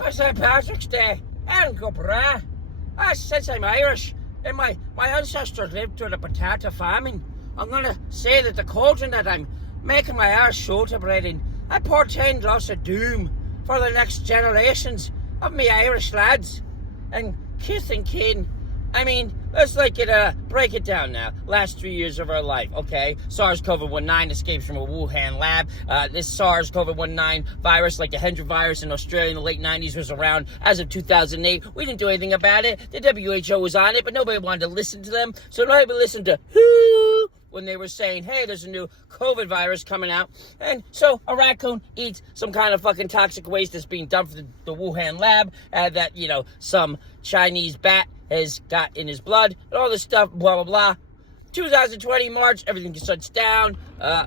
Happy St. Patrick's Day. And go bra. Since I'm Irish, and my ancestors lived through the potato famine, I'm going to say that the cauldron that I'm making my Irish shota bread in, I portend lots of doom for the next generations of me Irish lads. And kith and kin, I mean, let's break it down now. Last 3 years of our life, okay? SARS-CoV-19 escapes from a Wuhan lab. This SARS-CoV-19 virus, like the Hendra virus in Australia in the late 90s, was around as of 2008. We didn't do anything about it. The WHO was on it, but nobody wanted to listen to them. So nobody listened to who when they were saying, hey, there's a new COVID virus coming out. And so a raccoon eats some kind of fucking toxic waste that's being dumped from the Wuhan lab that, some Chinese bat has got in his blood and all this stuff, blah, blah, blah. 2020, March, everything shuts down.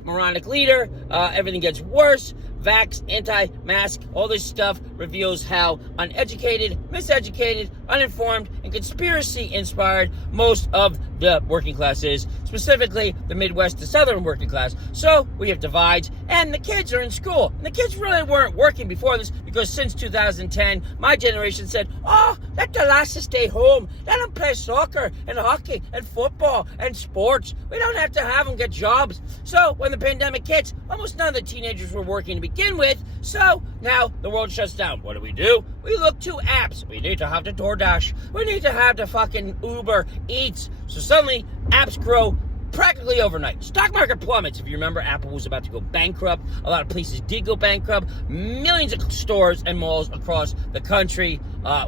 Moronic leader, everything gets worse. Vax, anti-mask, all this stuff reveals how uneducated, miseducated, uninformed, and conspiracy-inspired most of the working class is, specifically the Midwest to Southern working class. So we have divides, and the kids are in school. And the kids really weren't working before this, because since 2010, my generation said, oh, let the lasses stay home. Let them play soccer and hockey and football and sports. We don't have to have them get jobs. So when the pandemic hits, almost none of the teenagers were working to begin with. So now the world shuts down. What do? We look to apps. We need to have the DoorDash. We need to have the fucking Uber Eats. So suddenly apps grow practically overnight. Stock market plummets. If you remember, Apple was about to go bankrupt. A lot of places did go bankrupt. Millions of stores and malls across the country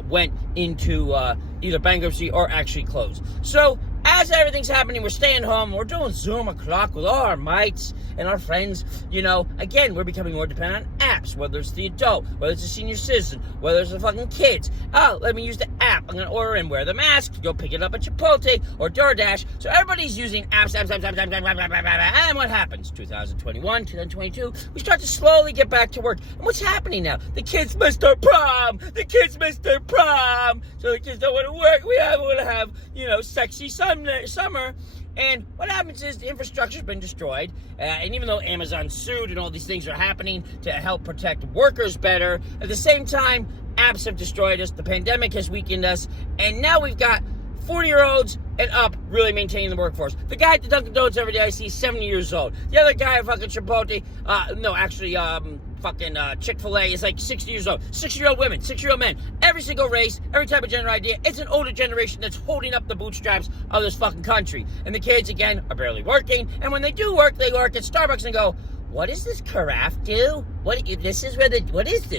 went into either bankruptcy or actually closed. So as everything's happening, we're staying home. We're doing Zoom o'clock with all our mates and our friends. Again, we're becoming more dependent on apps, whether it's the adult, whether it's a senior citizen, whether it's the fucking kids. Oh, let me use the app. I'm going to order and wear the mask, go pick it up at Chipotle or DoorDash. So everybody's using apps. And what happens? 2021, 2022, we start to slowly get back to work. And what's happening now? The kids missed their prom. So the kids don't want to work. We want to have, sexy summer. And what happens is the infrastructure's been destroyed. And even though Amazon sued and all these things are happening to help protect workers better, at the same time, apps have destroyed us. The pandemic has weakened us. And now we've got 40-year-olds and up really maintaining the workforce. The guy at the Dunkin' Donuts every day I see is 70 years old. The other guy at fucking Chipotle, Chick-fil-A is like 60 years old. 60-year-old women, 60-year-old men. Every single race, every type of gender idea. It's an older generation that's holding up the bootstraps of this fucking country. And the kids, again, are barely working. And when they do work, they work at Starbucks and go, what does this carafe do? What is this?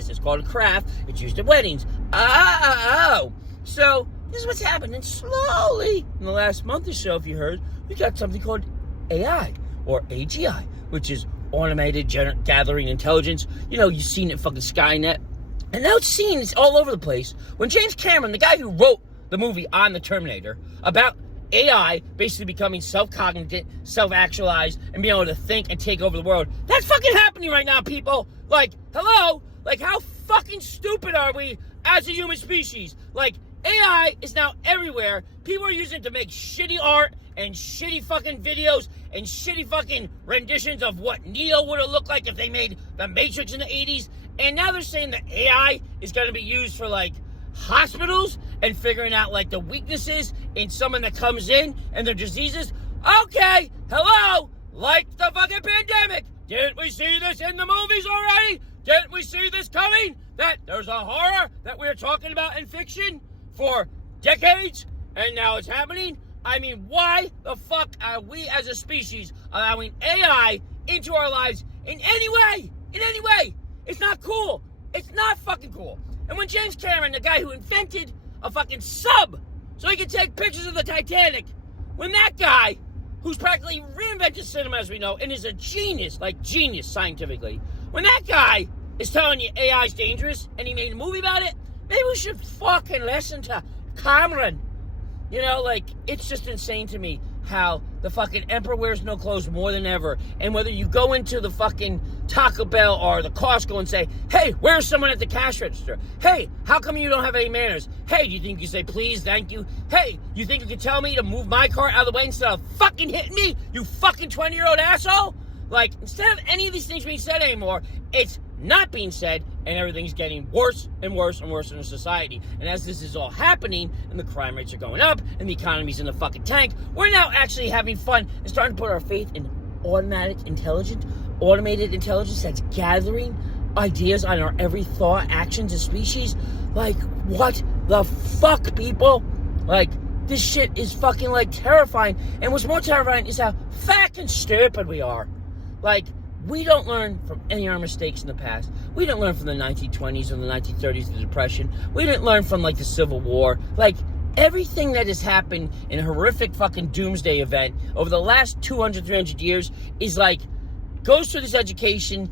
It's called a carafe. It's used at weddings. So this is what's happening slowly in the last month or so. If you heard, we got something called AI or AGI, which is automated gathering intelligence. You've seen it fucking Skynet. And now it's all over the place. When James Cameron, the guy who wrote the movie on the Terminator, about AI basically becoming self-cognizant, self-actualized, and being able to think and take over the world, that's fucking happening right now, people. Hello? How fucking stupid are we as a human species? AI is now everywhere. People are using it to make shitty art and shitty fucking videos and shitty fucking renditions of what Neo would have looked like if they made The Matrix in the 80s. And now they're saying that AI is going to be used for, hospitals and figuring out, the weaknesses in someone that comes in and their diseases. Okay, hello, the fucking pandemic. Didn't we see this in the movies already? Didn't we see this coming? That there's a horror that we were talking about in fiction for decades, and now it's happening? I mean, why the fuck are we as a species allowing AI into our lives in any way? In any way. It's not cool. It's not fucking cool. And when James Cameron, the guy who invented a fucking sub so he could take pictures of the Titanic, when that guy, who's practically reinvented cinema as we know, and is a genius, genius scientifically, when that guy is telling you AI's dangerous and he made a movie about it, maybe we should fucking listen to Cameron. It's just insane to me how the fucking emperor wears no clothes more than ever. And whether you go into the fucking Taco Bell or the Costco and say, hey, where's someone at the cash register? Hey, how come you don't have any manners? Hey, do you think you say please, thank you? Hey, you think you can tell me to move my cart out of the way instead of fucking hitting me, you fucking 20-year-old asshole? Instead of any of these things being said anymore, it's not being said, and everything's getting worse and worse and worse in our society. And as this is all happening, and the crime rates are going up, and the economy's in the fucking tank, we're now actually having fun and starting to put our faith in automated intelligence that's gathering ideas on our every thought, actions, and species. Like, what the fuck, people? Like, this shit is fucking, like, terrifying. And what's more terrifying is how fucking stupid we are. Like, we don't learn from any of our mistakes in the past. We didn't learn from the 1920s or the 1930s, the Depression. We didn't learn from, like, the Civil War. Like, everything that has happened in a horrific fucking doomsday event over the last 200, 300 years is, like, goes through this education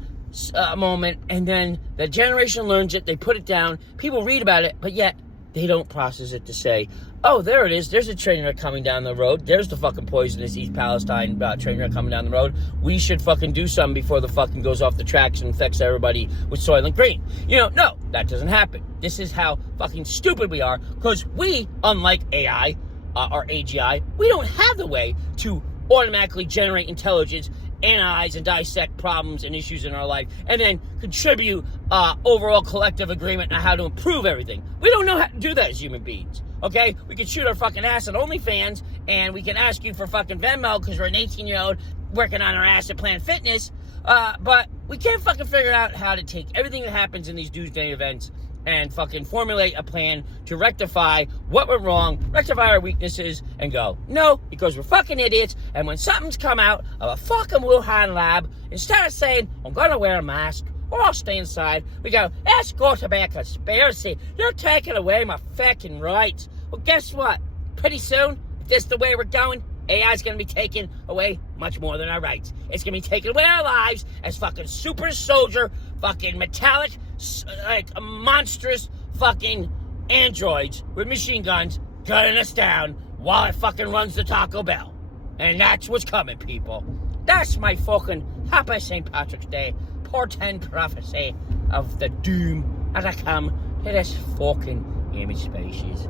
moment, and then the generation learns it, they put it down, people read about it, but yet they don't process it to say, oh, there it is, there's a train wreck coming down the road, there's the fucking poisonous East Palestine train wreck coming down the road, we should fucking do something before the fucking goes off the tracks and infects everybody with Soylent Green. You know, no, that doesn't happen. This is how fucking stupid we are, because we, unlike AI or AGI, we don't have the way to automatically generate intelligence, analyze and dissect problems and issues in our life, and then contribute overall collective agreement on how to improve everything. We don't know how to do that as human beings, okay? We can shoot our fucking ass at OnlyFans, and we can ask you for fucking Venmo because we're an 18-year-old working on our ass at Planet Fitness, but we can't fucking figure out how to take everything that happens in these doomsday events and fucking formulate a plan to rectify what went wrong, rectify our weaknesses, and go, no, because we're fucking idiots, and when something's come out of a fucking Wuhan lab, instead of saying, I'm gonna wear a mask, or I'll stay inside, we go, let's go to be a conspiracy, you're taking away my fucking rights. Well, guess what? Pretty soon, if this is the way we're going, AI's gonna be taking away much more than our rights. It's gonna be taking away our lives as fucking super soldier, fucking metallic, like monstrous fucking androids with machine guns gunning us down while it fucking runs the Taco Bell. And that's what's coming, people. That's my fucking happy St. Patrick's Day portend prophecy of the doom as I come to this fucking image species.